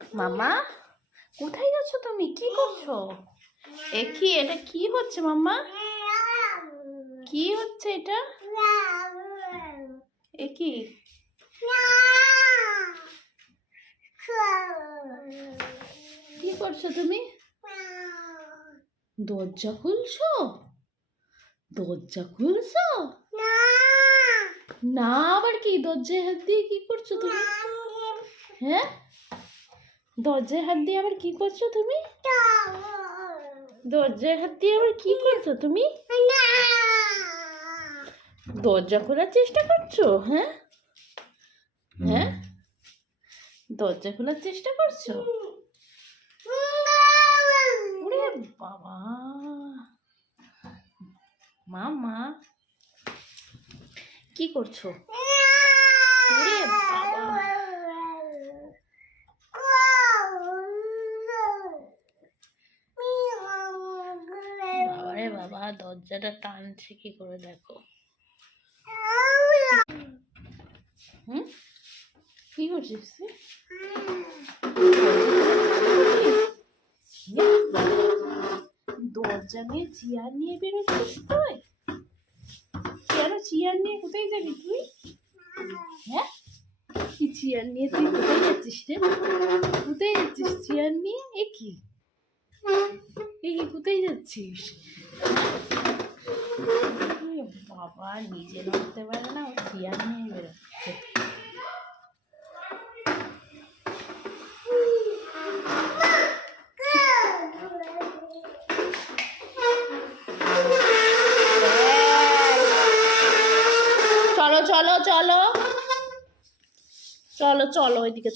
মাম্মা কোথায় যাচ্ছ তুমি? কি করছো? এটা কি হচ্ছে মাম্মা? কি হচ্ছে এটা? কি কি করছো তুমি? দরজা খুলছো? দরজা খুলছো? না আবার কি? দরজায় হাত দিয়ে কি করছো তুমি? হ্যাঁ, দরজায় হাত দিয়ে আবার কি করছো তুমি? দরজায় হাত দিয়ে আবার কি করছো তুমি? দরজা খোলার চেষ্টা করছো? হ্যাঁ হ্যাঁ, দরজা খোলার চেষ্টা করছো? ওরে বাবা, মামা কি করছো? ওরে বাবা, বাবারে বাবা, দরজাটা টানছে কি করে দেখো। কি করছিস? দরজা নিয়ে চেয়ার নিয়ে বেরোচ্ছিস তুই? কেন চেয়ার নিয়ে কোথায় যাবি তুই? হ্যাঁ, কি চেয়ার নিয়ে তুই কোথায় যাচ্ছিস রে? কোথায় যাচ্ছিস চেয়ার নিয়ে? কি কোথায় যাচ্ছিস? বাবা, নিজে নড়তে পারে না, ও চেয়ার নিয়ে বেরোচ্ছে। চলো চলো চলো চলো চলো, ওইদিকে চলো।